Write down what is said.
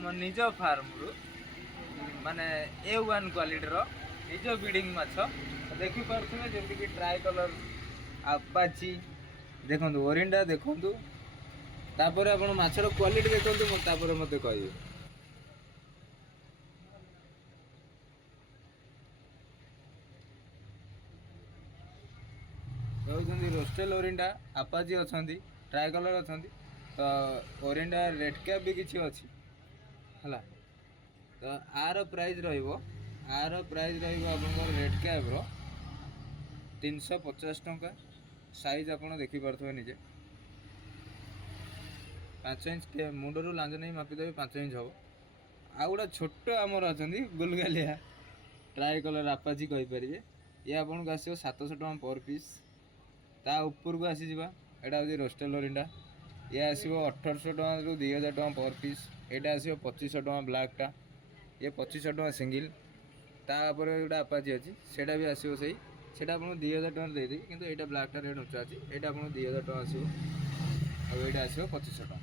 आम निज फार्म रु माने A1 क्वालिटी निज ब्रीडिंग माछ देखि पारथुमे जेमति कि ट्राई कलर आपाची देखंतु ओरिंडा देखंतु तापर आपण माछर क्वालिटी देखंतु तापर मते कहबे कहउछंती रोस्टेल ओरिंडा आपाची अछंती ट्राई कलर अछंती तो ओरिंडा रेड कैप भी किछि अछि हला तो आर प्राइस रहिबो आपनकर रेड कैप रो 350 टंका साइज आपण देखि पारथबे निजे 5 इंच के मुंडरू लांज नहीं मापी देबे 5 इंच हो आ गुडा छोट आमर अछंती गुलगालिया ट्राई कलर आपाची कहि परिबे ये आपन को आसीओ 700 टंका पर पीस ता ऊपर को आसी जिबा एटा होती रोस्टेल ओरिंडा ये आसीबो 1800 टंका रु 2000 टंका पर पीस एटा आसीबो 2500 टंका ब्लैक टा ये 2500 टंका सिंगल तापर गोटा आपाची अच्छी सेटा भी आसो सही सेटा आपको 2000 टंका देदेवी किंतु एटा ब्लैक टा रेट उच्चा अच्छी एटा आपको 2000 टंका आसो आ 2500 टंका।